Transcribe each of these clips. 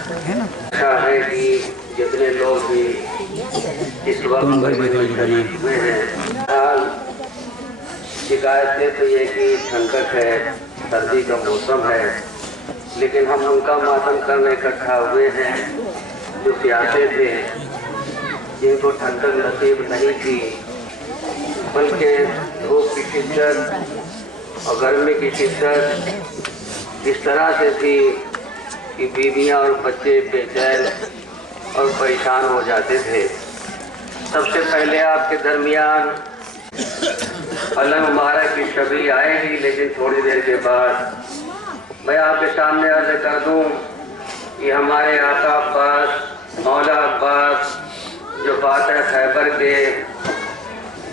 अच्छा है कि जितने लोग भी इस वक्त में हैं, शिकायतें तो ये कि ठंडक है, सर्दी का मौसम है, लेकिन हम उनका मातम करने इकट्ठा हुए हैं जो प्यासे थे, जिनको ठंडक नसीब नहीं थी, बल्कि धूप की शिद्दत और गर्मी की शिद्दत इस तरह से थी कि बीवियां और बच्चे बेचैन और परेशान हो जाते थे। सबसे पहले आपके दरमियान अल्लाह मुबारक की शबी आएगी, लेकिन थोड़ी देर के बाद मैं आपके सामने अर्ज कर दूं कि हमारे आका अब्बास मौला अब्बास जो फातह खैबर के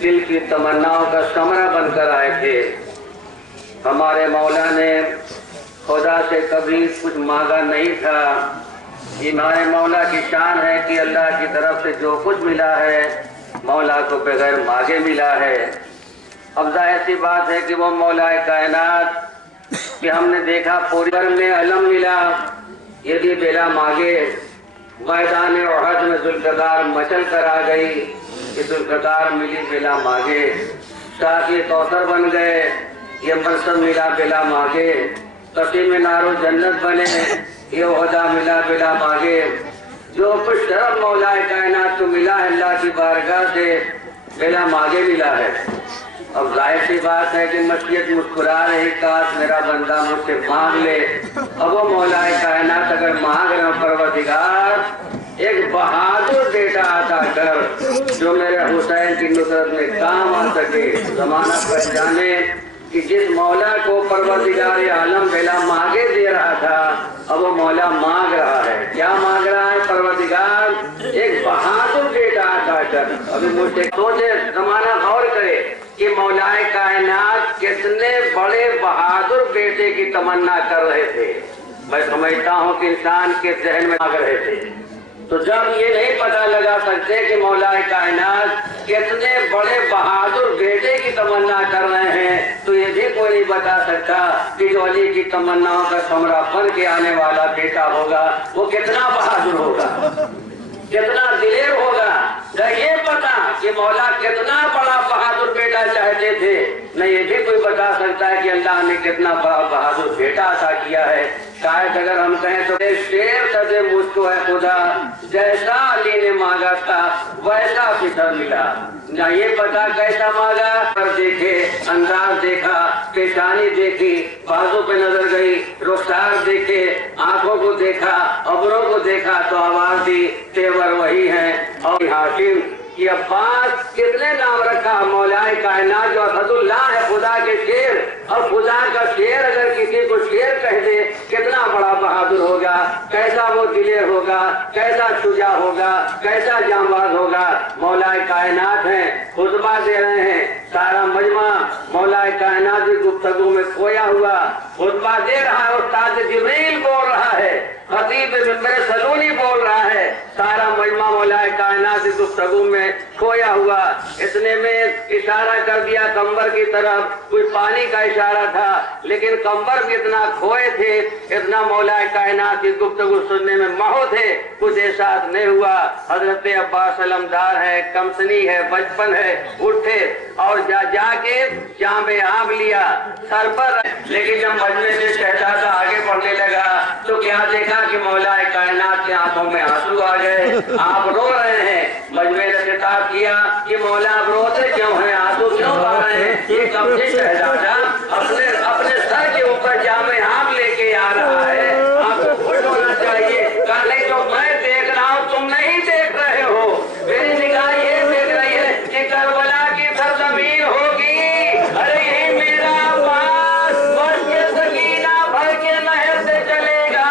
दिल की तमन्नाओं का समरा बनकर आए थे, हमारे मौला ने खुदा से कभी कुछ मांगा नहीं था। ये हमारे मौला की शान है कि अल्लाह की तरफ से जो कुछ मिला है मौला को बगैर मांगे मिला है। अब जाहिर सी बात है कि वो मौला कायनात कि हमने देखा पूरी में अलम मिला, ये भी बिला मांगे मैदान उहद में जुल्फ़िकार मचल कर आ गई कि जुल्फ़िकार मिली बिला मांगे, साथ ये कौसर बन गए, ये मनसब मिला बिला मांगे, कसीम नारो जन्नत बने, ये ओहदा मिला बिला मांगे। जो कुछ शरफ मौला कायनात को मिला है अल्लाह की बारगाह से बिला मांगे मिला है। अब जाहिर सी बात है कि मस्जिद मुस्कुरा रही, काश मेरा बंदा मुझसे मांग ले। अब वो मौला कायनात अगर मांग रहे परवरदिगार एक बहादुर बेटा आता कर जो मेरे हुसैन की नुसरत में काम आ सके। जमाना पर जाने कि जिस मौला को परवरदिगार आलम बिला मांगे दे रहा था, अब वो मौला मांग रहा है। क्या मांग रहा है परवरदिगार? एक बहादुर बेटा आता कर। अभी मुझसे सोचे, जमाना गौर करे कि मौलाए कायनात कितने बड़े बहादुर बेटे की तमन्ना कर रहे थे। मैं समझता हूँ कि इंसान के जहन में मांग रहे थे, तो जब ये नहीं पता लगा सकते कि मौलाए कायनात कितने बड़े बहादुर बेटे की तमन्ना कर रहे हैं, तो ये भी कोई नहीं बता सकता कि जो अली की तमन्नाओं का समरा बन के आने वाला बेटा होगा वो कितना बहादुर होगा, कितना दिलेर होगा। ये पता कि मौला कितना बड़ा बहादुर बेटा चाहते थे, न ये भी कोई बता सकता है कि अल्लाह ने कितना बड़ा बहादुर बेटा अता किया है। शायद अगर हम कहें तो शेर सदे मुझको है खुदा, जैसा अली ने मांगा था वैसा फितर मिला। ना ये पता कैसा मांगा, पर देखे अंदाज देखा, पेशानी देखी, बाजू पे नजर गई, रुखसार देखे, आंखों को देखा, अबरों को देखा तो आवाज दी तेवर वही है। और हाकिम कि अब्बास कितने नाम रखा मौलाए कायनात जो असदुल्लाह है, खुदा के शेर। और खुदा का शेर अगर किसी को शेर कह दे कितना बड़ा बहादुर होगा, कैसा वो दिलेर होगा, कैसा शुजा होगा, कैसा जांबाज होगा। मौलाए कायनात है, खुतबा दे रहे हैं, सारा मजमा मौलाए कायनात की गुफ्तगू में खोया हुआ खुतबा दे रहा है। उस्ताद जिब्रील बोल रहा है, खतीब मिंबर सलूनी बोल रहा है, सारा मजमा मौलाए कायनात की गुफ्तगू में खोया हुआ। इतने में इशारा कर दिया कंबर की तरफ, कोई पानी का इशारा था, लेकिन कंबर भी इतना खोए थे, इतना मौलाए कायनात की गुफ्तगू सुनने में महो थे, कुछ एहसास नहीं हुआ। हजरत अब्बास अलमदार है, कमसनी है, बचपन है, उठे और जाके जामे आग लिया सर पर। लेकिन जब मजमे से शहजादा आगे बढ़ने लगा तो क्या देखा कि मौलाए कायनात के आंखों में आंसू आ गए। आप रो रहे हैं। मजमे ने खिताब किया कि मौला आप रोते क्यों हैं, आंसू क्यों आ रहे हैं? ये कमसी शहजादा अपने अपने सर के ऊपर जामे आग लेके आ रहा है, आपको खुश होना चाहिए। कहा नहीं तो मैं देख रहा हूँ, तुम नहीं देख रहे हो। मेरी निगाह ये देख रही है कि करबला की सरजमीन होगी। अरे यही मेरा अब्बास बस के सकीना भर के नहर से चलेगा,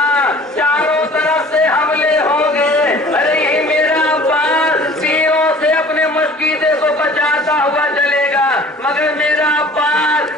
चारों तरफ से हमले होंगे। अरे यही मेरा अब्बास तीरों से अपने मस्जिदे को बचाता हुआ चलेगा, मगर मेरा अब्बास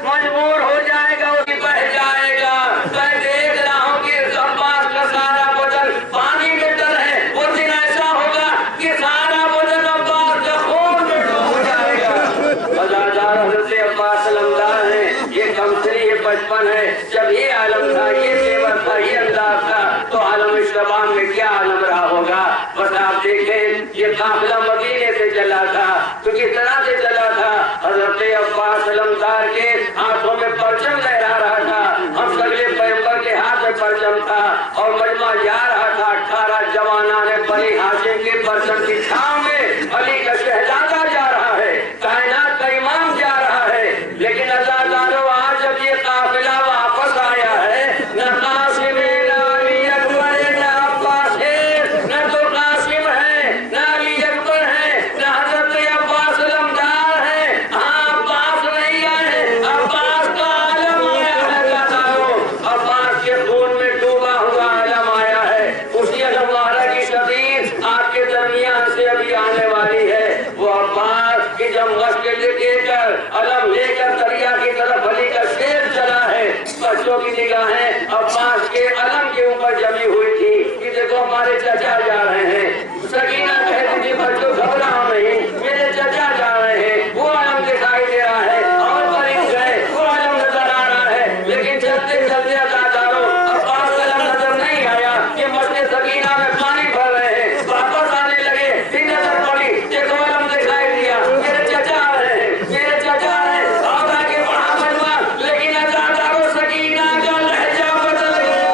में क्या आलम रहा होगा। बस आप देखें ये काफिला मदीने से चला था तो किस तरह से चला था। हजरत अब्बास अलमदार के हाथों में परचम लहरा रहा था, हम सगले पैगंबर के हाथ में परचम था और मजमा जा रहा था 18 जवाना ने बनी हाशिम के परचम की छांव में अली का शहजादा जा रहा है, कायनात का इमाम जा रहा है। लेकिन अज़ादारों आज जब ये काफिला वापस आया है न कासिम है न अली अकबर है न अब्बास है, न तो कासिम है न अली अकबर है न हजरत अब्बास अलमदार है। हाँ अब्बास नहीं आए, अब्बास का आलम आया है। अज़ादारों अब्बास के खून में डूबा हुआ आलम आया है। उसी आलम वाला की शबीर आपके दरमियान से अभी आने वाली है। वो अब्बास की जब मस्क लेकर अलम लेकर दरिया की तरफ अली का शेर चला है, बच्चों की निगाहें अब्बास के अलम के ऊपर जमी हुई थी कि देखो हमारे चचा जा रहे हैं। सकीना कहती थी बच्चों घबराओ नहीं, मेरे चचा जा रहे हैं। वो अलम दिखाई दे रहा है और करीब गए वो अलम नजर आ रहा है, लेकिन चलते चलते अज़ादारों अब्बास अलम नजर नहीं आया कि मस्जिद सकीना में पानी भर रहे हैं। वापस आने लगे फिर नजर पड़ी, देखो अलम दिखाई दिया, मेरे चचा आ रहे हैं, मेरे चचा आ रहे हैं। और आगे बढ़ा मजमा, लेकिन अज़ादारों सकीना का लहजा बदल गया,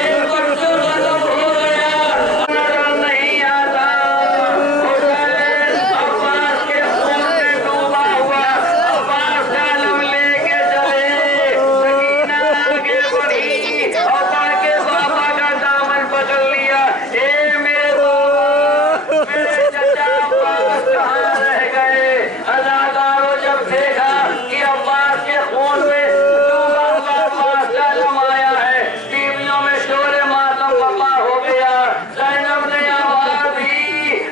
एक बच्चों का दम हो गया, नजर नहीं आता। हुसैन अब्बास के खून में डूबा हुआ अब्बास का अलम लेके चले, सकीना आगे बढ़ी और बढ़ के बाबा का दामन पकड़ लिया। ए मेरे बाबा, मेरे चचा अब्बास कहाँ रह गए। अज़ादारों जब देखा कि अब्बास के खून में डूबा हुआ अब्बास का अलम आया है, टीवियों में शोरे मातम बपा हो गया। ज़ैनब ने आवाज़ दी,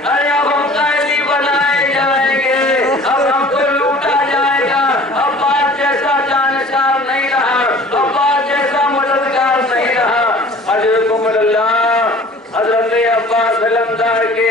अरे अब हम कैदी बनाए जाएंगे, अब हमको लूटा जाएगा। अब्बास जैसा जानसार नहीं रहा, अब्बास जैसा मददगार नहीं रहा। हजरत अब्बास अलमदार के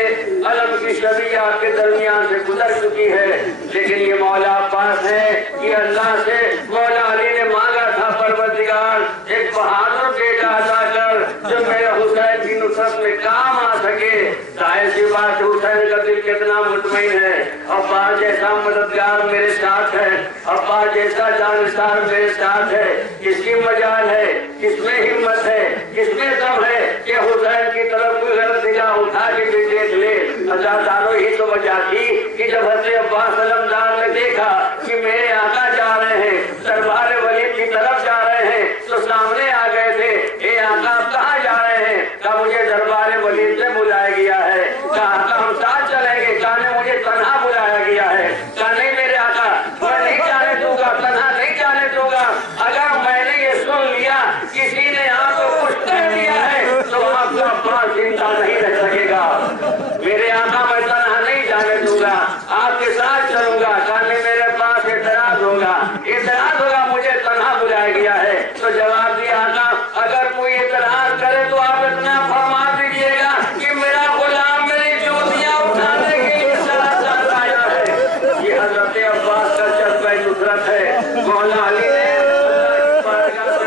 अलम की शबी आपके दरमियान से गुजर चुकी है, लेकिन ये मौला अब्बास है कि अल्लाह से मौला अली ने मांगा था, परवरदिगार एक बहादुर बेटा अता कर जो मेरे हुसैन की नुसरत में काम आ सके। जाहिर सी बात हुसैन का दिल कितना मुतमईन है, अब्बास जैसा मददगार मेरे साथ है, अब्बास जैसा जानसार मेरे साथ है। किसकी मजाल है, किसमें हिम्मत है, किसमें दम है कि हुसैन की तरफ कोई गलत निगाह उठा के भी देख ले। अज़ादारों ही तो वजह थी कि जब हज़रत अब्बास अलमदार ने देखा कि मेरे आका जा रहे हैं, दरबार वलीद की तरफ जा रहे हैं, तो सामने आ गए थे। ए आका आप कहाँ जा रहे हैं? कहा मुझे दरबार वलीद से बुलाया गया है। कहा हम साथ चलेंगे? कहा मुझे तन्हा बुलाया गया है। कहा नहीं मेरे आका, मैं नहीं जाने दूंगा, तन्हा नहीं जाने दूंगा। अगर मैंने ये सुन लिया किसी ने आपको कुछ कह दिया है तो आपका अब्बास जिंदा नहीं रह सकेगा। मेरे आका मैं तन्हा नहीं जाने दूंगा, आपके साथ चलूंगा। कहा नहीं मेरे पास एतराज होगा, एतराज होगा, मुझे तन्हा बुलाया गया है। तो जवाब दिया आका अगर कोई एतराज करे तो आप इतना फरमा दीजिएगा कि मेरा गुलाम मेरी जूतियां उठाने के लिए साथ आया है। ये हजरत अब्बास का जज्बा नुसरत है। मौला अली ने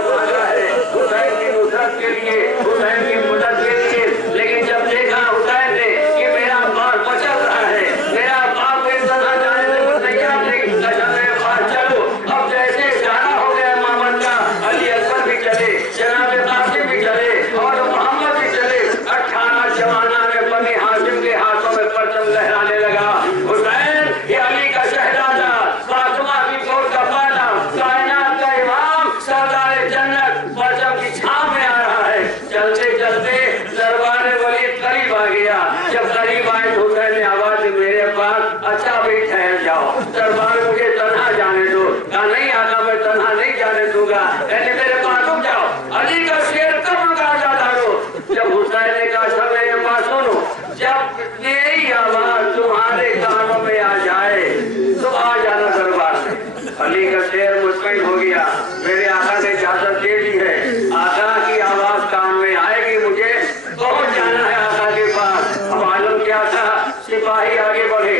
मांगा है हुसैन की नुसरत के लिए, हुसैन की मदद के लिए। लेकिन जब देखा हुसैन ने कि मेरा अब्बास बचल रहा है, मेरा बाप मेरे तरह जाने को तैयार नहीं, मेरे पास चलो। अब जैसे इशारा हो गया मोहम्मद का, अली अकबर भी चले, जनाब कासिम भी चले और मोहम्मद भी चले। 18 जवाना ने बनी हाशिम के हाथों में परचम लहराने लगा। हुसैन ये अली का शहजादा, फातिमा की गोद का पाला, कायनात का इमाम, सरदार जन्नत परचम की छांव में आ रहा है। चलते चलते दरबार वलीद करीब आ गया। जब करीब आए तो हुसैन ने आवाज दी मेरे पास, अच्छा भी ठहर जाओ, दरबार मुझे तन्हा जाने दो। कहा नहीं आका मैं तन्हा नहीं जाने दूंगा, कहने मेरे पास रुक जाओ। अली का शेर कब रुका जाता हो? जब हुसैन ने कहा सब मेरे पास सुनो, जब मेरी आवाज तुम्हारे कानों में आ जाए तो आ जाना दरबार में। अली का शेर मुतमईन हो गया, मेरे आका ने इजाजत दे दी है, आका की आवाज कान में आएगी, मुझे पहुंच जाना है आका के पास। अब मालूम क्या था, सिपाही आगे बढ़े,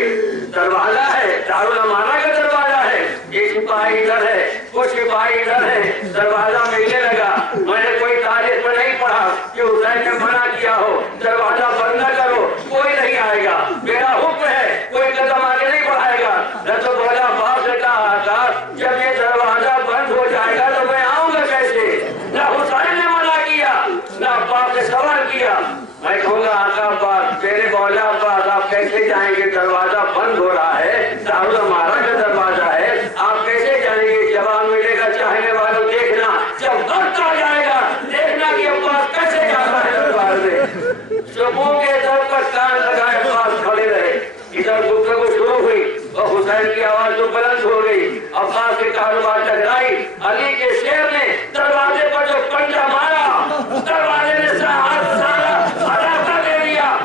दरवाजा है, दारुल अमाना का दरवाजा है, एक सिपाही इधर है, कुछ सिपाही इधर है, दरवाजा मिलने लगा। मैंने कोई तारीख में नहीं पढ़ा कि कि हुसैन ने मना किया हो दरवाजा बंद न करो, कोई नहीं आएगा, मेरा हुक्म है, कोई कदम आगे नहीं बढ़ाएगा। तो बोला अब्बास ने कहा था जब ये दरवाजा बंद हो जाएगा तो मैं आऊंगा कैसे? ना हुसैन ने मना किया ना अब्बास ने सवाल किया। मैं कहूँगा आका अब्बास, मेरे मौला अब्बास, आप कैसे जाएंगे? दरवाजा बंद हो रहा है, दाऊद हमारा का दरवाजा है, आप कैसे जाएंगे? जवाब मिलेगा चाहने वालों देखना, जब वक्त आ जाएगा देखना कि अब्बास कैसे जाता है दरबार में। सुबह के दर पर कान लगाए अब्बास खड़े रहे। इधर गुफ्तगू शुरू हुई और हुसैन की आवाज तो बुलंद हो गई। अब्बास के कारोबार टकराई, अली के शेर ने दरवाजे पर जो पंजा मारा, दरवाजे ने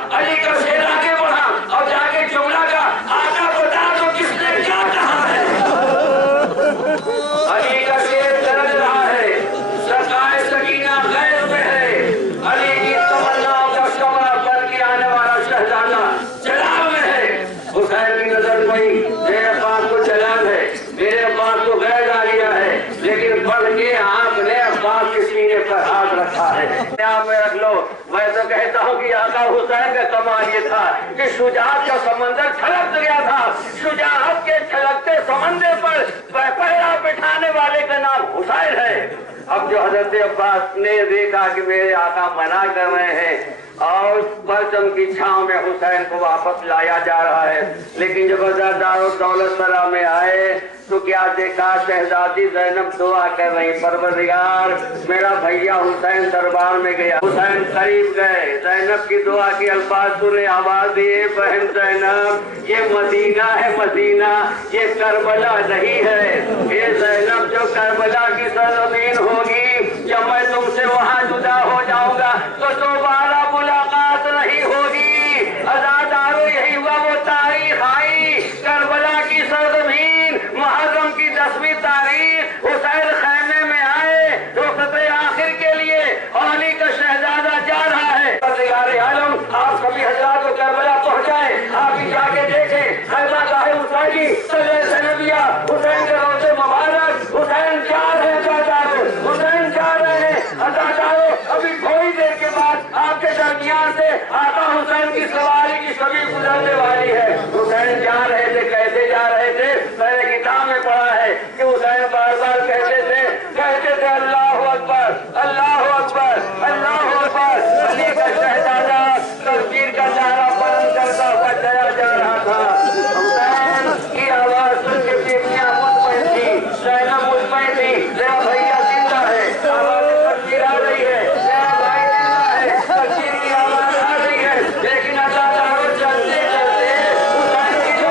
अली का शेर आगे बढ़ा और जाके जुमला का आका बता दो किसने क्या कहा है। अली का शेर गरज रहा है, सकाए सकीना गैर में है, अली की तमन्नाओं का कमरा बन के आने वाला शहजादा जलाल में है। हुसैन की नजर पड़ी, मेरे अब्बास को जलाल है, मेरे अब्बास को गैर आ गया है, लेकिन बढ़ के आपने अब्बास के सीने पर हाथ रखा है। ध्यान में रख लो, मैं तो कहता हूँ कि आका हुसैन का कमाल ये था कि शुजाअत का समंदर छलक गया था। शुजाअत के छलकते समंदर पर पहरा बिठाने वाले का नाम हुसैन है। अब जो हजरत अब्बास ने देखा कि मेरे आका मना कर रहे हैं और परचम की छांव में हुसैन को वापस लाया जा रहा है, लेकिन जब दौलतसरा में आए तो क्या देखा? शहजादी ज़ैनब दुआ कर रही, परवरदिगार मेरा भैया हुसैन दरबार में गया। हुसैन करीब गए, ज़ैनब की दुआ के अल्फाज सुने, आवाज दिए, बहन ज़ैनब ये मदीना है, मदीना ये करबला नहीं है। ये ज़ैनब जो करबला की सरजमीन होगी, जब मैं तुमसे वहाँ जुदा हो जाऊंगा तो दोबारा मुलाकात नहीं होगी। अज़ादारो यही हुआ वो तारीख आई, करबला की सरजमीन, मुहर्रम की 10वीं तारीख, हुसैन खैमे में आए रुखसत आखिर के लिए, अली का शहजादा जा रहा है। आलम आप सभी हजरात को करबला पहुंचाए, आप भी जाके देखें खैमा गाहे हुसैनी सनबिया, हुसैन के रोज़े मुबारक, हुसैन जा रहे हैं, हुसैन जा रहे हैं। अज़ादारो अभी थोड़ी देर के बाद आपके दरमियान से आका हुसैन की सवारी की सभी गुजरने वाली है। हुसैन जा रहे थे, कैसे जा रहे थे? मैंने किताब में पढ़ा है कि हुसैन बार बार कहते थे अल्लाह अकबर, अल्लाह अकबर, अल्लाह अकबर। अली का शहजादा तकबीर का नारा बुलंद करता हुआ चला जा रहा था। हुसैन की आवाज सुन के बीवियां मुतमईन थी, ज़ैनब मुतमईन थी, मेरा भैया जिंदा है, आवाज तकबीर आ रही है, मेरा भाई जिंदा है, तकबीर की आवाज आ रही है, लेकिन अल्लाह चलते चलते हुसैन की जो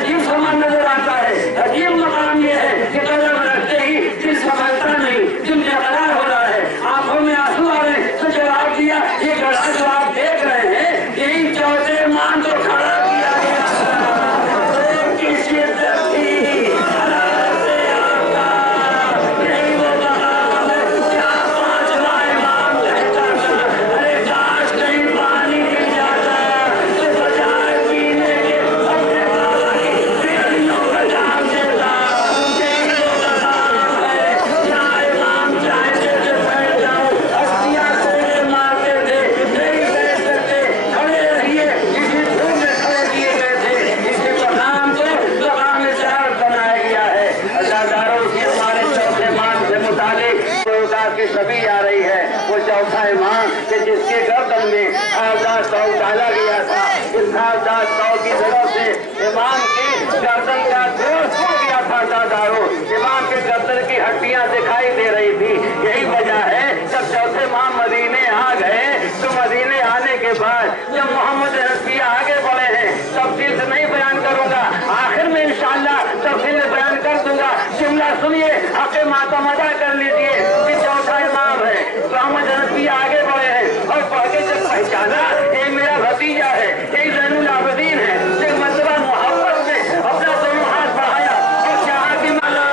अजीब समान नजर आता है। अजीब मकाम ये है कि कदम रखते ही दिल समझता नहीं, दिल बेकरार हो रहा है, आंखों में आंसू आ रहे हैं। तो जवाब दिया, ये गढ़ा जो आप देख रहे हैं यही चौथे मान तो खड़ा किया गया सभी आ रही है। वो चौथा इमाम कि जिसके गर्दन में खासदार सौ डाला गया था, इस खासदार सौ की तरफ से इमाम की गर्दन का दोष हो गया था। दादारो इमाम के गर्दन की हड्डियां दिखाई दे रही थी। यही वजह है जब चौथे इमाम मदीने आ गए तो मदीने आने के बाद जब मोहम्मद रफिया आगे बढ़े हैं, तफसील से नहीं बयान करूंगा, आखिर में इंशाअल्लाह तफसील बयान कर दूंगा। जुमला सुनिए, आपके माता मजा कर लीजिए कि चौथा इमाम है, मोहम्मद रफिया आगे बढ़े हैं और पढ़ के जब पहचाना ये मेरा भतीजा है, ये ज़ैनुल आबिदीन है, एक मरतबा मोहब्बत से अपना दोनों हाथ बढ़ाया और चाहा कि माला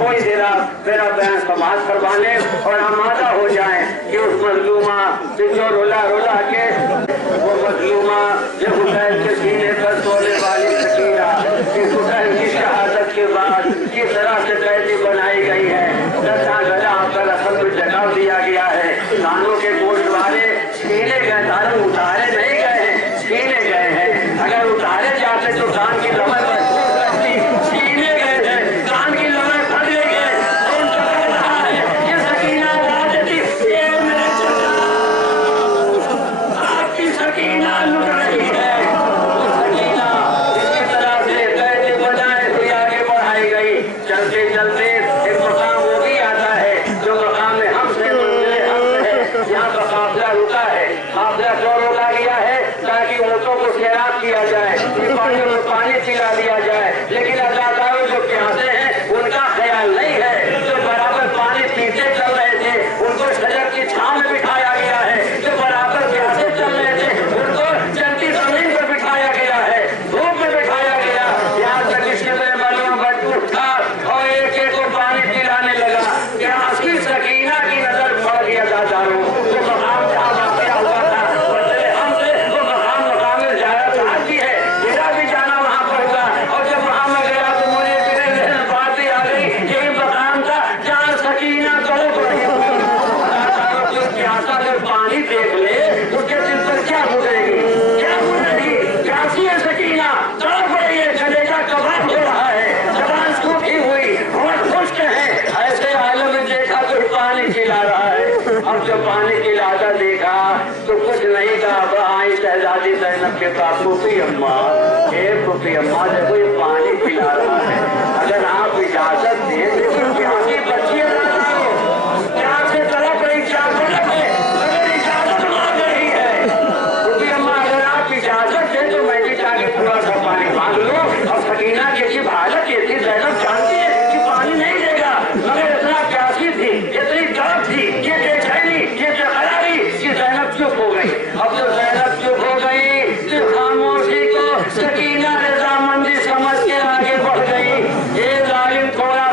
कोई देर मेरा बयान समाज करवा ले और आमादा हो जाए कि उस मजलूमा जो रोला रोला के वो मजलूमा जो हुसैन के सीने पर सोने वाली सकीना इस हुसैन की शहादत के बाद किस तरह से कैदी बनाई गई है, दसा गला पर रस्म में जगाव दिया गया है। कानों के गोशवारे छीने गए, दारू उतारे नहीं गए हैं, छीने गए हैं। अगर उतारे जाते तो कान की लमन किया जाए, पानी पिला दिया जाए, लेकिन अदाकारों जो प्यासे हैं उनका ख्याल नहीं है। जो बराबर पानी पीते चल रहे थे उनको शजर की छांव में बिठाया गया है, जो बराबर प्यासे चल रहे थे उनको जंती जमीन पर बिठाया गया है, धूप में बिठाया गया। यहाँ तक इसके बलियों बट्टू उठा और एक एक को पानी पिलाने लगा। यहाँ की सकीना की नजर पड़ गया दादारों, जो मकाम जहाँ वाक़या हुआ था पानी की लादा देखा तो कुछ नहीं था। आई शहजादी ज़ैनब के पास, फूफी अम्मा, फूफी अम्मा देखो ये पानी पिला रहा है, अगर आप इजाजत दें तो प्यासी बच्ची प्यार से तड़प रही, अगर इजाजत मांग रही है फूफी अम्मा, अगर आप इजाजत दें तो मैं भी जाके थोड़ा सा पानी मांग लूं। और सकीना की अजीब हालत ये थी, ज़ैनब जानती है कि पानी नहीं देगा, मगर इतना प्यासी थी, इतनी तड़प थी, ये ज़ैनब चुप हो गई। अब तो ज़ैनब चुप हो गई तो खामोशी को सकीना रजामंदी समझ के आगे बढ़ गई। ये जालिम थोड़ा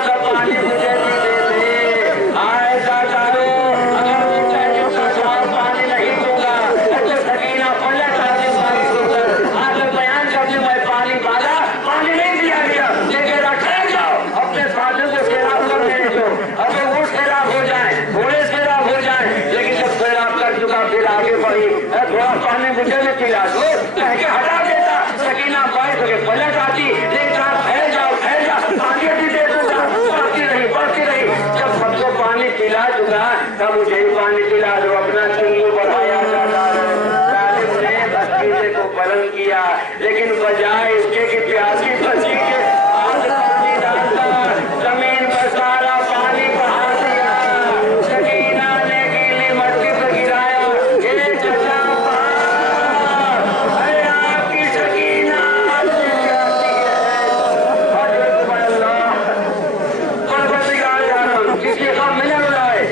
कह के हटा देता। सकीना बैठ के पलट आती, लेकिन फैल जाओ पानी भी दे दूंगा। बढ़ती रही। जब सबको पानी पिला दूंगा तब मुझे ही पानी पिला दो। अपना चुंगू बढ़ाया जाता है। तालिब ने बच्चीले को बलन किया, लेकिन बजाय इसके कि प्यासी बच्ची के हाथ पानी डालता, जमीन पर सारा पानी बहा दिया। सकीना ने गीली मट्टी पर गिराया। ये चचा अरे आपकी सकीना किसी का मिलन रहे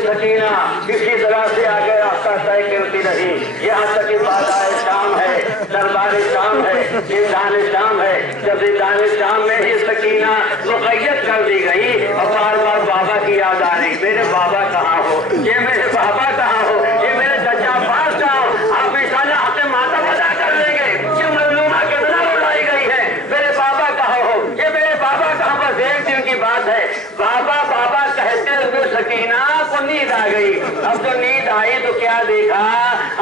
सकीना किसी तरह से आगे रास्ता तय करती रही। यहाँ तक की बात आए शाम है, दरबार शाम है, जिंदान शाम है। जब जिंदान शाम में ही सकीना मुक़य्यद कर दी गई और बार बार बाबा की याद आ रही। मेरे बाबा कहाँ हो, ये मेरे बाबा कहाँ हो, ये मेरे चचा पास कहाँ हो। आप इंशाल्लाह अपने माता बजा कर लेंगे कि मजलूमा कितना रुलाई गई है। मेरे बाबा कहाँ हो, ये मेरे बाबा कहाँ। बस एक दिन की बात है, बाबा कहते हुए सकीना को नींद आ गई। अब जो नींद आई तो क्या देखा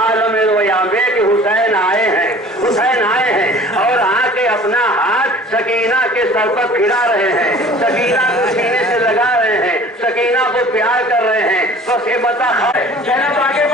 आलम रोया में कि हुसैन आए हैं और आके अपना हाथ सकीना के सर पर फिरा रहे हैं, सकीना को सीने से लगा रहे हैं, सकीना को प्यार कर रहे हैं। बस ये बता जैनब आगे